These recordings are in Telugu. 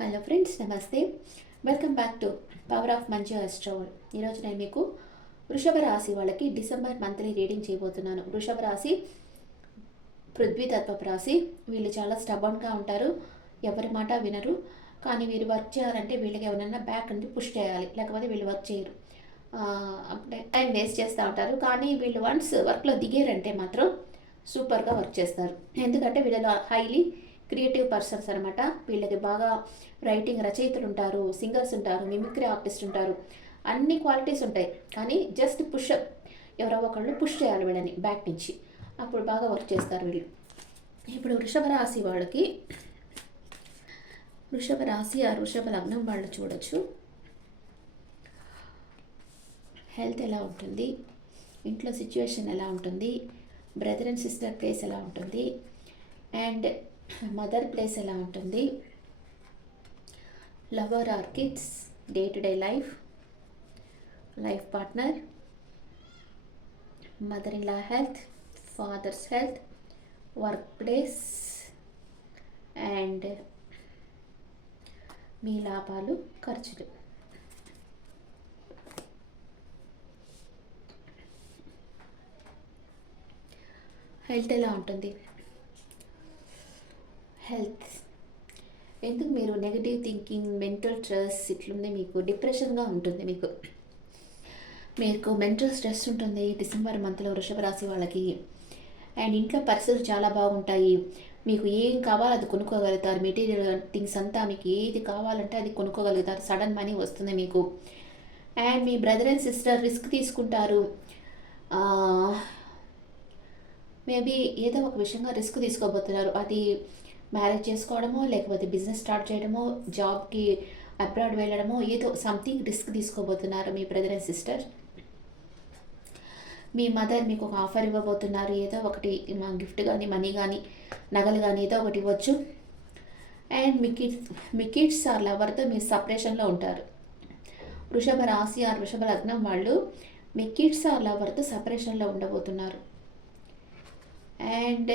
హలో ఫ్రెండ్స్, నమస్తే. Welcome back to power of మంచి అస్ట్రోల్. ఈరోజు నేను మీకు వృషభ రాశి వాళ్ళకి డిసెంబర్ మంత్లీ రీడింగ్ చేయబోతున్నాను. వృషభ రాశి పృథ్వీతత్వపు రాశి. వీళ్ళు చాలా స్టబన్గా ఉంటారు, ఎవరి మాట వినరు. కానీ వీరు వర్క్ చేయాలంటే వీళ్ళకి ఎవరైనా బ్యాక్ నుండి పుష్ చేయాలి, లేకపోతే వీళ్ళు వర్క్ చేయరు. అంటే టైం వేస్ట్ చేస్తూ ఉంటారు. కానీ వీళ్ళు వన్స్ వర్క్లో దిగారంటే మాత్రం సూపర్గా వర్క్ చేస్తారు. ఎందుకంటే వీళ్ళలో హైలీ క్రియేటివ్ పర్సన్స్ అనమాట. వీళ్ళకి బాగా రైటింగ్ రచయితలు ఉంటారు, సింగర్స్ ఉంటారు, మిమిక్రీ ఆర్టిస్ట్ ఉంటారు, అన్ని క్వాలిటీస్ ఉంటాయి. కానీ జస్ట్ పుషప్, ఎవరో ఒకళ్ళు పుష్ చేయాలి వీళ్ళని బ్యాక్ నుంచి, అప్పుడు బాగా వర్క్ చేస్తారు వీళ్ళు. ఇప్పుడు వృషభ రాశి వాళ్ళకి, వృషభ రాశి ఆ వృషభ లగ్నం వాళ్ళు చూడొచ్చు. హెల్త్ ఎలా ఉంటుంది, ఇంట్లో సిచ్యువేషన్ ఎలా ఉంటుంది, బ్రదర్ అండ్ సిస్టర్ ప్లేస్ ఎలా ఉంటుంది, అండ్ మదర్ ప్లేస్ ఎలా ఉంటుంది, lover or kids, day to day life, life partner, mother in law health, father's health, work place, and మీ లాభాలు ఖర్చులు. హెల్త్ ఎలా ఉంటుంది? హెల్త్ ఎందుకు మీరు నెగిటివ్ థింకింగ్, మెంటల్ స్ట్రెస్ ఇట్లుంది, మీకు డిప్రెషన్గా ఉంటుంది, మీకు మెంటల్ స్ట్రెస్ ఉంటుంది డిసెంబర్ మంత్లో వృషభ రాశి వాళ్ళకి. అండ్ ఇంట్లో పరిస్థితులు చాలా బాగుంటాయి. మీకు ఏం కావాలో అది కొనుక్కోగలుగుతారు. మెటీరియల్ థింగ్స్ అంతా మీకు ఏది కావాలంటే అది కొనుక్కోగలుగుతారు. సడన్ మనీ వస్తుంది మీకు. And me brother and sister risk తీసుకుంటారు. మేబీ ఏదో ఒక విషయంగా రిస్క్ తీసుకోబోతున్నారు. అది మ్యారేజ్ చేసుకోవడమో, లేకపోతే బిజినెస్ స్టార్ట్ చేయడమో, జాబ్కి అబ్రాడ్ వెళ్ళడమో, ఏదో సంథింగ్ రిస్క్ తీసుకోబోతున్నారు మీ బ్రదర్ అండ్ సిస్టర్. మీ మదర్ మీకు ఒక ఆఫర్ ఇవ్వబోతున్నారు. ఏదో ఒకటి గిఫ్ట్ కానీ, మనీ కానీ, నగలు కానీ ఏదో ఒకటి ఇవ్వచ్చు. అండ్ మీ కిడ్స్ ఆర్ లవర్తో మీరు సపరేషన్లో ఉంటారు. వృషభ రాశి ఆర్ వృషభ లగ్నం వాళ్ళు మీ కిడ్స్ ఆర్ లవర్తో సపరేషన్లో ఉండబోతున్నారు. అండ్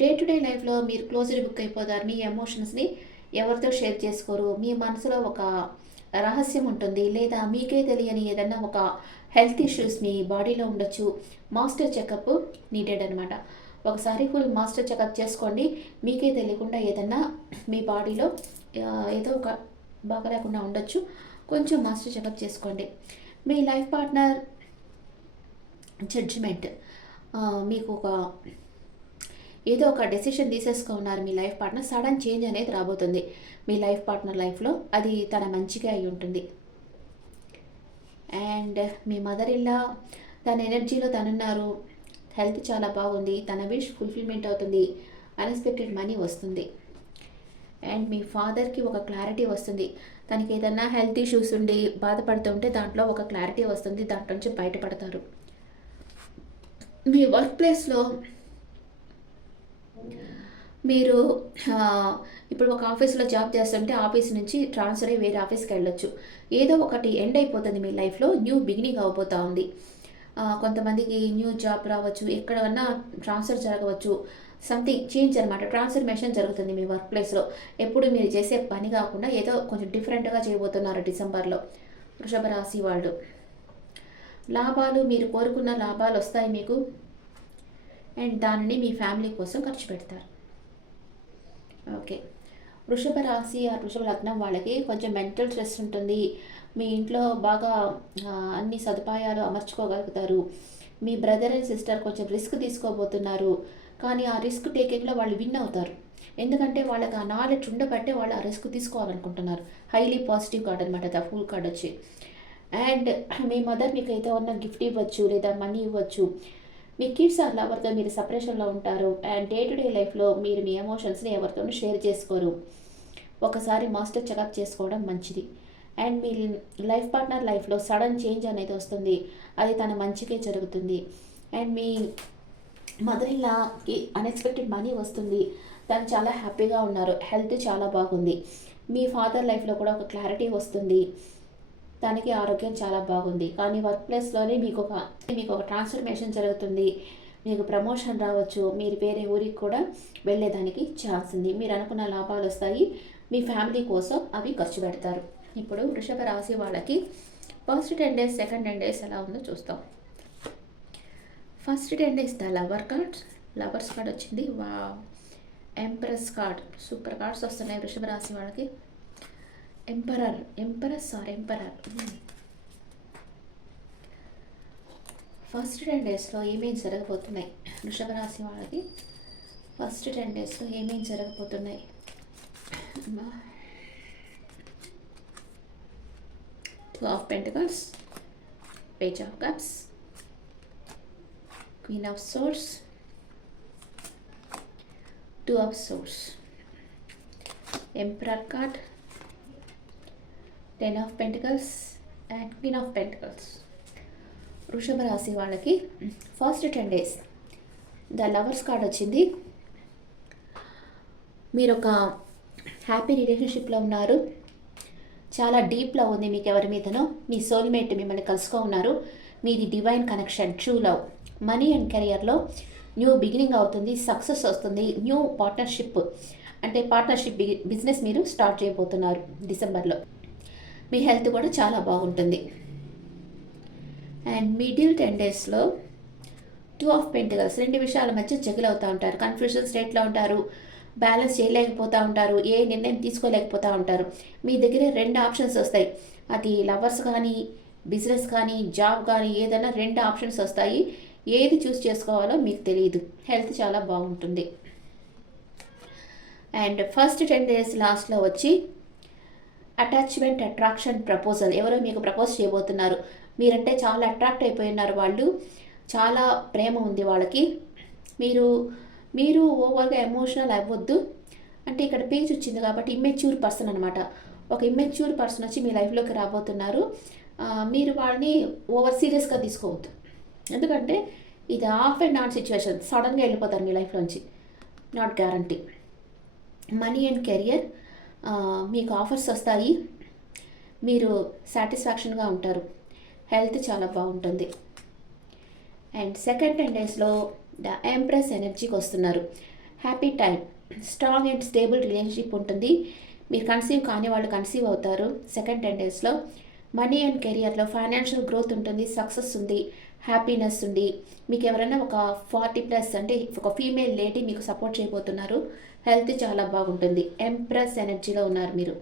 డే టు డే లైఫ్లో మీరు క్లోజ్డ్ బుక్ అయిపోతారు. మీ ఎమోషన్స్ని ఎవరితో షేర్ చేసుకోరు. మీ మనసులో ఒక రహస్యం ఉంటుంది, లేదా మీకే తెలియని ఏదన్నా ఒక హెల్త్ ఇష్యూస్ మీ బాడీలో ఉండొచ్చు. మాస్టర్ చెకప్ నీడెడ్ అనమాట. ఒకసారి ఫుల్ మాస్టర్ చెకప్ చేసుకోండి. మీకే తెలియకుండా ఏదన్నా మీ బాడీలో ఏదో ఒక బాగా లేకుండా ఉండొచ్చు. కొంచెం మాస్టర్ చెకప్ చేసుకోండి. మీ లైఫ్ పార్ట్నర్ జడ్జిమెంట్, మీకు ఒక ఏదో ఒక డెసిషన్ తీసేసుకున్నారు మీ లైఫ్ పార్ట్నర్. సడన్ చేంజ్ అనేది రాబోతుంది మీ లైఫ్ పార్ట్నర్ లైఫ్లో. అది తన మంచిగా అయి ఉంటుంది. అండ్ మీ మదర్ ఇల్లా తన ఎనర్జీలో తనున్నారు. హెల్త్ చాలా బాగుంది. తన విష్ ఫుల్ఫిల్మెంట్ అవుతుంది. అన్ఎక్స్పెక్టెడ్ మనీ వస్తుంది. అండ్ మీ ఫాదర్కి ఒక క్లారిటీ వస్తుంది. తనకి ఏదన్నా హెల్త్ ఇష్యూస్ ఉండి బాధపడుతుంటే దాంట్లో ఒక క్లారిటీ వస్తుంది. దాంట్లో నుంచి బయటపడతారు. మీ వర్క్ ప్లేస్లో మీరు ఇప్పుడు ఒక ఆఫీస్లో జాబ్ చేస్తుంటే ఆఫీస్ నుంచి ట్రాన్స్ఫర్ అయ్యి వేరే ఆఫీస్కి వెళ్ళొచ్చు. ఏదో ఒకటి ఎండ్ అయిపోతుంది మీ లైఫ్లో. న్యూ బిగినింగ్ అవబోతూ ఉంది. కొంతమందికి న్యూ జాబ్ రావచ్చు, ఎక్కడన్నా ట్రాన్స్ఫర్ జరగవచ్చు. సంథింగ్ చేంజ్ అనమాట, ట్రాన్స్ఫర్మేషన్ జరుగుతుంది మీ వర్క్ ప్లేస్లో. ఎప్పుడు మీరు చేసే పని కాకుండా ఏదో కొంచెం డిఫరెంట్గా చేయబోతున్నారు డిసెంబర్లో వృషభ రాశి వాళ్ళు. లాభాలు, మీరు కోరుకున్న లాభాలు వస్తాయి మీకు. అండ్ దానిని మీ ఫ్యామిలీ కోసం ఖర్చు పెడతారు. ఓకే, వృషభ రాశి ఆ వృషభ లగ్నం వాళ్ళకి కొంచెం మెంటల్ స్ట్రెస్ ఉంటుంది. మీ ఇంట్లో బాగా అన్ని సదుపాయాలు అమర్చుకోగలుగుతారు. మీ బ్రదర్ అండ్ సిస్టర్ కొంచెం రిస్క్ తీసుకోబోతున్నారు. కానీ ఆ రిస్క్ టేకింగ్లో వాళ్ళు విన్ అవుతారు. ఎందుకంటే వాళ్ళకి ఆ నాలెడ్జ్ ఉండబట్టే వాళ్ళు ఆ రిస్క్ తీసుకోవాలనుకుంటున్నారు. హైలీ పాజిటివ్ కార్డ్ అనమాట, ద ఫుల్ కార్డ్ వచ్చి. అండ్ మీ మదర్ మీకు ఏదో ఉన్న గిఫ్ట్ ఇవ్వచ్చు, లేదా మనీ ఇవ్వచ్చు. మీ కిడ్స్ ఆర్ లవర్తో మీరు సపరేషన్లో ఉంటారు. అండ్ డే టు డే లైఫ్లో మీరు మీ ఎమోషన్స్ని ఎవరితోనూ షేర్ చేసుకోరు. ఒకసారి మాస్టర్ చెకప్ చేసుకోవడం మంచిది. అండ్ మీ లైఫ్ పార్ట్నర్ లైఫ్లో సడన్ చేంజ్ అనేది వస్తుంది. అది తన మంచికే జరుగుతుంది. అండ్ మీ మదర్ ఇన్ లాకి అన్ఎక్స్పెక్టెడ్ మనీ వస్తుంది. తను చాలా హ్యాపీగా ఉన్నారు. హెల్త్ చాలా బాగుంది. మీ ఫాదర్ లైఫ్లో కూడా ఒక క్లారిటీ వస్తుంది. దానికి ఆరోగ్యం చాలా బాగుంది. కానీ వర్క్ ప్లేస్లోనే మీకు ఒక ట్రాన్స్ఫర్మేషన్ జరుగుతుంది. మీకు ప్రమోషన్ రావచ్చు. మీరు వేరే ఊరికి కూడా వెళ్ళేదానికి ఛాన్స్ ఉంది. మీరు అనుకున్న లాభాలు వస్తాయి. మీ ఫ్యామిలీ కోసం అవి ఖర్చు పెడతారు. ఇప్పుడు వృషభ రాశి వాళ్ళకి ఫస్ట్ 10 డేస్, సెకండ్ 10 డేస్ ఎలా ఉందో చూస్తాం. First 10 days the lovers card వచ్చింది. వా ఎంప్రెస్ కార్డ్, సూపర్ కార్డ్స్ వస్తున్నాయి వృషభ రాశి వాళ్ళకి. ఎంపరర్. ఫస్ట్ 10 డేస్లో ఏమేమి జరగబోతున్నాయి వృషభ రాశి వాళ్ళకి? ఫస్ట్ 10 డేస్లో ఏమేమి జరగబోతున్నాయి? Two of pentacles, page of cups, queen of swords, two of swords, emperor card, 10 of pentacles and queen of pentacles. వృషభ రాశి వాళ్ళకి first 10 days the lovers card వచ్చింది. మీరు ఒక హ్యాపీ రిలేషన్షిప్లో ఉన్నారు. చాలా డీప్లో ఉంది మీకు ఎవరి మీదనో. మీ సోల్మేట్ మిమ్మల్ని కలుసుకో ఉన్నారు. మీది divine connection, true love. Money and కెరియర్లో న్యూ బిగినింగ్ అవుతుంది, సక్సెస్ వస్తుంది. న్యూ పార్ట్నర్షిప్, అంటే పార్ట్నర్షిప్ బిజినెస్ మీరు స్టార్ట్ చేయబోతున్నారు డిసెంబర్లో. మీ హెల్త్ కూడా చాలా బాగుంటుంది. అండ్ మిడిల్ 10 డేస్లో టూ ఆఫ్ పెంటికల్స్, రెండు విషయాల మధ్య జగిల్ అవుతూ ఉంటారు. కన్ఫ్యూజన్ స్టేట్లో ఉంటారు. బ్యాలెన్స్ చేయలేకపోతూ ఉంటారు. ఏ నిర్ణయం తీసుకోలేకపోతూ ఉంటారు. మీ దగ్గర 2 ఆప్షన్స్ వస్తాయి. అది లవర్స్ కానీ, బిజినెస్ కానీ, జాబ్ కానీ, ఏదైనా 2 ఆప్షన్స్ వస్తాయి. ఏది చూస్ చేసుకోవాలో మీకు తెలియదు. హెల్త్ చాలా బాగుంటుంది. అండ్ ఫస్ట్ 10 డేస్ లాస్ట్లో వచ్చి అటాచ్మెంట్, అట్రాక్షన్, ప్రపోజల్. ఎవరో మీకు ప్రపోజ్ చేయబోతున్నారు. మీరంటే చాలా అట్రాక్ట్ అయిపోయి ఉన్నారు. వాళ్ళు చాలా ప్రేమ ఉంది వాళ్ళకి. మీరు ఓవర్గా ఎమోషనల్ అవ్వద్దు. అంటే ఇక్కడ పేజ్ వచ్చింది కాబట్టి ఇమ్మెచ్యూర్ పర్సన్ అనమాట. ఒక ఇమ్మెచ్యూర్ పర్సన్ వచ్చి మీ లైఫ్లోకి రాబోతున్నారు. మీరు వాళ్ళని ఓవర్ సీరియస్గా తీసుకోవద్దు. ఎందుకంటే ఇది ఆఫ్ అండ్ ఆన్ సిచ్యువేషన్. సడన్గా వెళ్ళిపోతారు మీ లైఫ్లోంచి, not guarantee. Money and career, మీకు ఆఫర్స్ వస్తాయి. మీరు సాటిస్ఫాక్షన్గా ఉంటారు. హెల్త్ చాలా బాగుంటుంది. అండ్ సెకండ్ 10 డేస్లో ద ఎంప్రెస్ ఎనర్జీకి వస్తున్నారు. Happy time, strong and stable relationship ఉంటుంది. మీరు కన్సీవ్ కాని వాళ్ళు కన్సీవ్ అవుతారు సెకండ్ 10 డేస్లో. మనీ అండ్ కెరియర్లో ఫైనాన్షియల్ గ్రోత్ ఉంటుంది, సక్సెస్ ఉంది, హ్యాపీనెస్ ఉంది. మీకు ఎవరైనా ఒక 40+ అంటే ఒక ఫీమేల్ లేడీ మీకు సపోర్ట్ చేయబోతున్నారు. హెల్త్ చాలా బాగుంటుంది. ఎంప్రెస్ ఎనర్జీలో ఉన్నారు మీరు.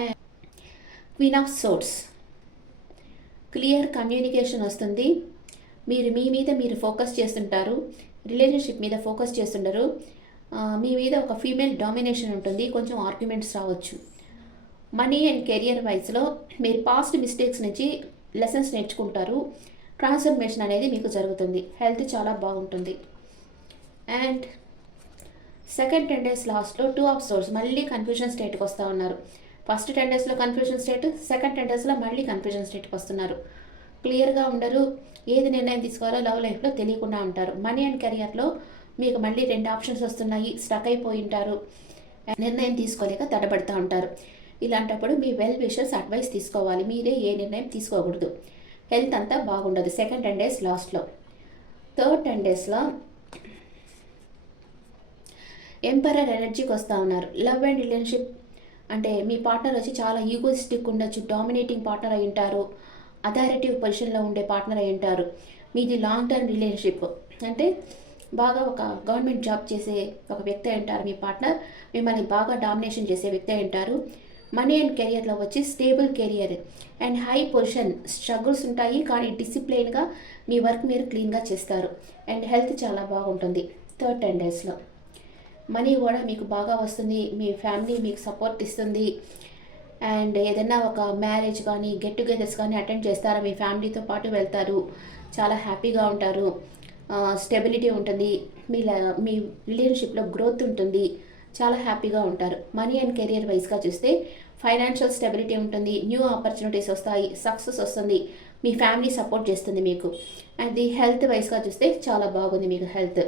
And queen of swords, clear communication వస్తుంది. మీరు మీ మీద మీరు ఫోకస్ చేస్తుంటారు. రిలేషన్షిప్ మీద ఫోకస్ చేస్తుంటారు. మీ మీద ఒక ఫీమేల్ డామినేషన్ ఉంటుంది. కొంచెం ఆర్గ్యుమెంట్స్ రావచ్చు. మనీ అండ్ కెరియర్ వైజ్లో మీరు పాస్ట్ మిస్టేక్స్ నుంచి లెసన్స్ నేర్చుకుంటారు. ట్రాన్స్ఫర్మేషన్ అనేది మీకు జరుగుతుంది. హెల్త్ చాలా బాగుంటుంది. అండ్ సెకండ్ 10 డేస్ లాస్ట్లో టూ ఆఫ్ సోర్స్, మళ్ళీ కన్ఫ్యూజన్ స్టేట్కి వస్తూ ఉన్నారు. ఫస్ట్ 10 డేస్లో కన్ఫ్యూజన్ స్టేట్, సెకండ్ 10 డేస్లో మళ్ళీ కన్ఫ్యూజన్ స్టేట్కి వస్తున్నారు. క్లియర్గా ఉండరు. ఏది నిర్ణయం తీసుకోవాలో లవ్ లైఫ్లో తెలియకుండా ఉంటారు. మనీ అండ్ కెరియర్లో మీకు మళ్ళీ 2 ఆప్షన్స్ వస్తున్నాయి. స్టక్ అయిపోయి ఉంటారు. నిర్ణయం తీసుకోలేక తడబడుతూ ఉంటారు. ఇలాంటప్పుడు మీ వెల్ విషర్స్ అడ్వైస్ తీసుకోవాలి. మీరే ఏ నిర్ణయం తీసుకోకూడదు. హెల్త్ అంతా బాగుండదు సెకండ్ 10 డేస్ లాస్ట్లో. థర్డ్ 10 డేస్లో ఎంపరర్ ఎనర్జీకి వస్తూ ఉన్నారు. లవ్ అండ్ రిలేషన్షిప్, అంటే మీ పార్ట్నర్ వచ్చి చాలా ఈగోయిస్టిక్ ఉండొచ్చు. డామినేటింగ్ పార్ట్నర్ అయి ఉంటారు. అథారిటివ్ పొజిషన్లో ఉండే పార్ట్నర్ అయి ఉంటారు. మీది లాంగ్ టర్మ్ రిలేషన్షిప్, అంటే బాగా ఒక గవర్నమెంట్ జాబ్ చేసే ఒక వ్యక్తి అయి ఉంటారు మీ పార్ట్నర్. మిమ్మల్ని బాగా డామినేషన్ చేసే వ్యక్తి అయి ఉంటారు. మనీ అండ్ కెరియర్లో వచ్చి stable career and high position. Struggles ఉంటాయి కానీ డిసిప్లైన్గా మీ వర్క్ మీరు క్లీన్గా చేస్తారు. అండ్ హెల్త్ చాలా బాగుంటుంది థర్డ్ 10 డేస్లో. మనీ కూడా మీకు బాగా వస్తుంది. మీ ఫ్యామిలీ మీకు సపోర్ట్ ఇస్తుంది. అండ్ ఏదైనా ఒక మ్యారేజ్ కానీ, గెట్ టుగెదర్స్ కానీ అటెండ్ చేస్తారా, మీ ఫ్యామిలీతో పాటు వెళ్తారు. చాలా హ్యాపీగా ఉంటారు. స్టెబిలిటీ ఉంటుంది. మీ రిలేషన్షిప్లో గ్రోత్ ఉంటుంది. చాలా హ్యాపీగా ఉంటారు. మనీ అండ్ కెరియర్ వైజ్గా చూస్తే ఫైనాన్షియల్ స్టెబిలిటీ ఉంటుంది. న్యూ ఆపర్చునిటీస్ వస్తాయి. సక్సెస్ వస్తుంది. మీ ఫ్యామిలీ సపోర్ట్ చేస్తుంది మీకు. అండ్ హెల్త్ వైజ్గా చూస్తే చాలా బాగుంది మీకు health.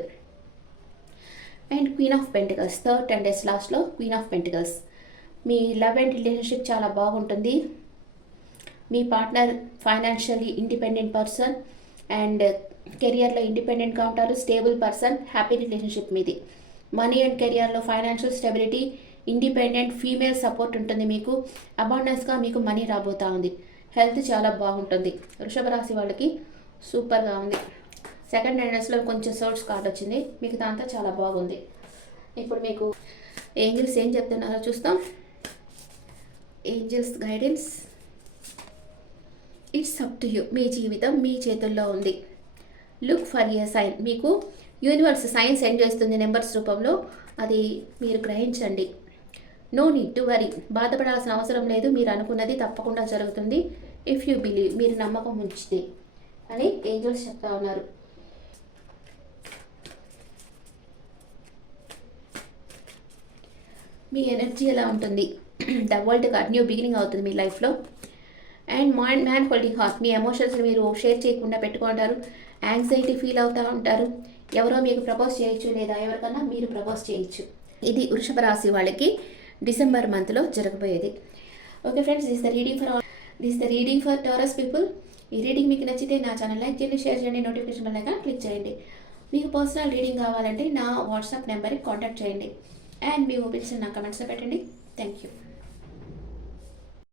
And queen of pentacles, third 10 days లాస్ట్లో క్వీన్ ఆఫ్ పెంటికల్స్. మీ లవ్ అండ్ రిలేషన్షిప్ చాలా బాగుంటుంది. మీ partner financially independent person and కెరియర్లో ఇండిపెండెంట్గా ఉంటారు. స్టేబుల్ పర్సన్, హ్యాపీ రిలేషన్షిప్ మీది. మనీ అండ్ కెరియర్లో financial stability, independent female support ఉంటుంది మీకు. అబాండెన్స్గా మీకు మనీ రాబోతూ ఉంది. హెల్త్ చాలా బాగుంటుంది. వృషభ రాశి వాళ్ళకి సూపర్గా ఉంది. సెకండ్ హ్యాండర్స్లో కొంచెం సోర్స్ కార్డ్ వచ్చింది, మిగతా అంతా చాలా బాగుంది. ఇప్పుడు మీకు ఏంజల్స్ ఏం చెప్తున్నారో చూస్తాం. Angels guidance, it's up to you. మీ జీవితం మీ చేతుల్లో ఉంది. Look for a sign. మీకు యూనివర్స్ సైన్ సెండ్ చేస్తుంది నెంబర్స్ రూపంలో, అది మీరు గ్రహించండి. No need to worry. బాధపడాల్సిన అవసరం లేదు. మీరు అనుకున్నది తప్పకుండా జరుగుతుంది. If you believe. మీరు నమ్మకం ఉంచితే అని ఏంజల్స్ చెప్తా ఉన్నారు. మీ ఎనర్జీ ఎలా ఉంటుంది? The world card, new beginning అవుతుంది మీ లైఫ్లో. And man holding heart. Me emotions మీరు షేర్ చేయకుండా పెట్టుకుంటారు. యాంగ్జైటీ ఫీల్ అవుతూ ఉంటారు. ఎవరో మీకు ప్రపోజ్ చేయొచ్చు, లేదా ఎవరికన్నా మీరు ప్రపోజ్ చేయొచ్చు. ఇది వృషభ రాశి వాళ్ళకి డిసెంబర్ మంత్లో జరగబోయేది. Okay friends, this the reading for taurus people. ఈ రీడింగ్ మీకు నచ్చితే నా ఛానల్ లైక్ చేయండి, షేర్ చేయండి, నోటిఫికేషన్ బెల్ ఐకాన్ క్లిక్ చేయండి. మీకు పర్సనల్ రీడింగ్ కావాలంటే నా వాట్సాప్ నెంబర్కి కాంటాక్ట్ చేయండి. అండ్ మీ ఒపీనియన్స్ నా కమెంట్స్లో పెట్టండి. Thank you.